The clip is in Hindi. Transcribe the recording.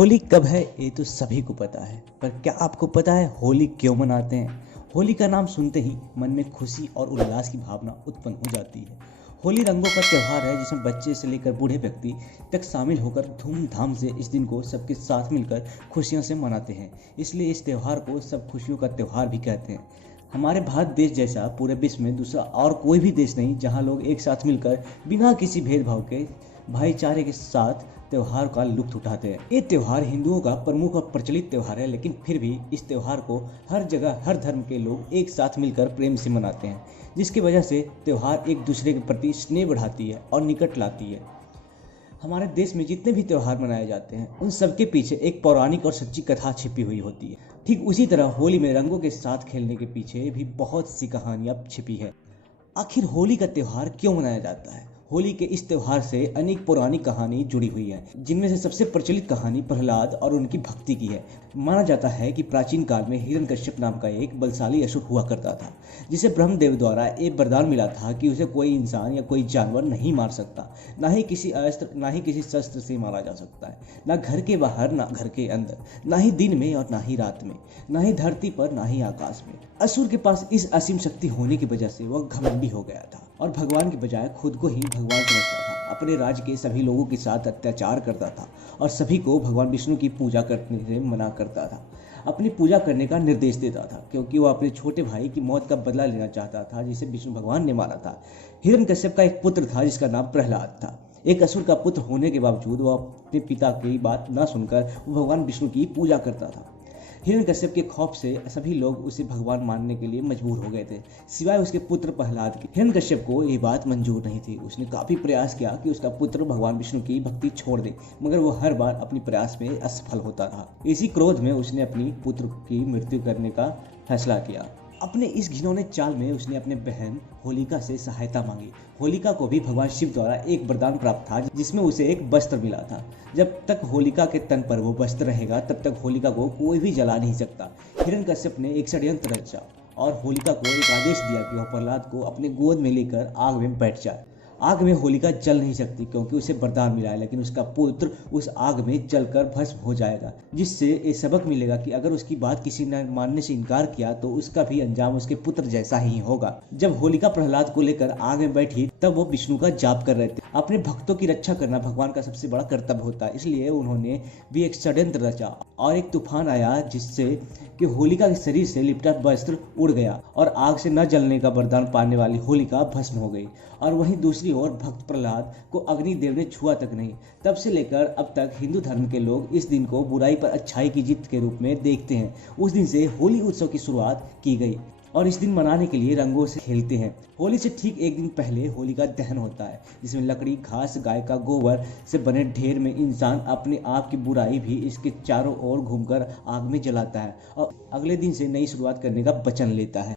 होली कब है ये तो सभी को पता है, पर क्या आपको पता है होली क्यों मनाते हैं? होली का नाम सुनते ही मन में खुशी और उल्लास की भावना उत्पन्न हो जाती है। होली रंगों का त्यौहार है जिसमें बच्चे से लेकर बूढ़े व्यक्ति तक शामिल होकर धूमधाम से इस दिन को सबके साथ मिलकर खुशियों से मनाते हैं। इसलिए इस त्यौहार को सब खुशियों का त्यौहार भी कहते हैं। हमारे भारत देश जैसा पूरे विश्व में दूसरा और कोई भी देश नहीं जहां लोग एक साथ मिलकर बिना किसी भेदभाव के भाईचारे के साथ त्योहार का लुत्फ उठाते हैं। ये त्योहार हिंदुओं का प्रमुख और प्रचलित त्योहार है, लेकिन फिर भी इस त्योहार को हर जगह हर धर्म के लोग एक साथ मिलकर प्रेम से मनाते हैं, जिसकी वजह से त्योहार एक दूसरे के प्रति स्नेह बढ़ाती है और निकट लाती है। हमारे देश में जितने भी त्योहार मनाए जाते हैं उन सबके पीछे एक पौराणिक और सच्ची कथा छिपी हुई होती है। ठीक उसी तरह होली में रंगों के साथ खेलने के पीछे भी बहुत सी कहानियां छिपी है। आखिर होली का त्योहार क्यों मनाया जाता है? होली के इस त्योहार से अनेक पौराणिक कहानी जुड़ी हुई है, जिनमें से सबसे प्रचलित कहानी प्रहलाद और उनकी भक्ति की है। माना जाता है कि प्राचीन काल में हिरण्यकश्यप नाम का एक बलशाली असुर हुआ करता था, जिसे ब्रह्मदेव द्वारा एक वरदान मिला था कि उसे कोई इंसान या कोई जानवर नहीं मार सकता। ना ही किसी अस्त्र ना ही किसी शस्त्र से मारा जा सकता है, ना घर के बाहर ना घर के अंदर, ना ही दिन में और ना ही रात में, ना ही धरती पर ना ही आकाश में। असुर के पास इस असीम शक्ति होने की वजह से वह घमंडी हो गया था और भगवान की बजाय खुद को ही भगवान समझता था। अपने राज्य के सभी लोगों के साथ अत्याचार करता था और सभी को भगवान विष्णु की पूजा करने से मना करता था। अपनी पूजा करने का निर्देश देता था क्योंकि वह अपने छोटे भाई की मौत का बदला लेना चाहता था, जिसे विष्णु भगवान ने मारा था। हिरण्यकश्यप का एक पुत्र था जिसका नाम प्रहलाद था। एक असुर का पुत्र होने के बावजूद वह अपने पिता की बात न सुनकर भगवान विष्णु की पूजा करता था। हिरण्यकश्यप के खौफ से सभी लोग उसे भगवान मानने के लिए मजबूर हो गए थे, सिवाय उसके पुत्र प्रहलाद के। हिरण्यकश्यप को ये बात मंजूर नहीं थी। उसने काफी प्रयास किया कि उसका पुत्र भगवान विष्णु की भक्ति छोड़ दे, मगर वो हर बार अपनी प्रयास में असफल होता रहा। इसी क्रोध में उसने अपनी पुत्र की मृत्यु करने का फैसला किया। अपने इस घिनौने चाल में उसने अपने बहन होलिका से सहायता मांगी। होलिका को भी भगवान शिव द्वारा एक वरदान प्राप्त था, जिसमें उसे एक वस्त्र मिला था। जब तक होलिका के तन पर वो वस्त्र रहेगा तब तक होलिका को कोई भी जला नहीं सकता। हिरण्यकश्यप ने एक षड्यंत्र रचा और होलिका को एक आदेश दिया कि वह प्रहलाद को अपने गोद में लेकर आग में बैठ जाए। आग में होलिका जल नहीं सकती क्योंकि उसे वरदान मिला है, लेकिन उसका पुत्र उस आग में जलकर भस्म हो जाएगा, जिससे ये सबक मिलेगा कि अगर उसकी बात किसी ने मानने से इनकार किया तो उसका भी अंजाम उसके पुत्र जैसा ही होगा। जब होलिका प्रहलाद को लेकर आग में बैठी तब वो विष्णु का जाप कर रहे थे। अपने भक्तों की रक्षा करना भगवान का सबसे बड़ा कर्तव्य होता है, इसलिए उन्होंने भी एक षड्यंत्र रचा और एक तूफान आया जिससे कि होलिका के शरीर से लिपटा वस्त्र उड़ गया और आग से न जलने का वरदान पाने वाली होलिका भस्म हो गई। और वहीं दूसरी ओर भक्त प्रहलाद को अग्निदेव ने छुआ तक नहीं। तब से लेकर अब तक हिंदू धर्म के लोग इस दिन को बुराई पर अच्छाई की जीत के रूप में देखते हैं। उस दिन से होली उत्सव की शुरुआत की गई और इस दिन मनाने के लिए रंगों से खेलते हैं। होली से ठीक एक दिन पहले होली का दहन होता है, जिसमें लकड़ी, घास, गाय का गोबर से बने ढेर में इंसान अपने आप की बुराई भी इसके चारों ओर घूमकर आग में जलाता है और अगले दिन से नई शुरुआत करने का वचन लेता है।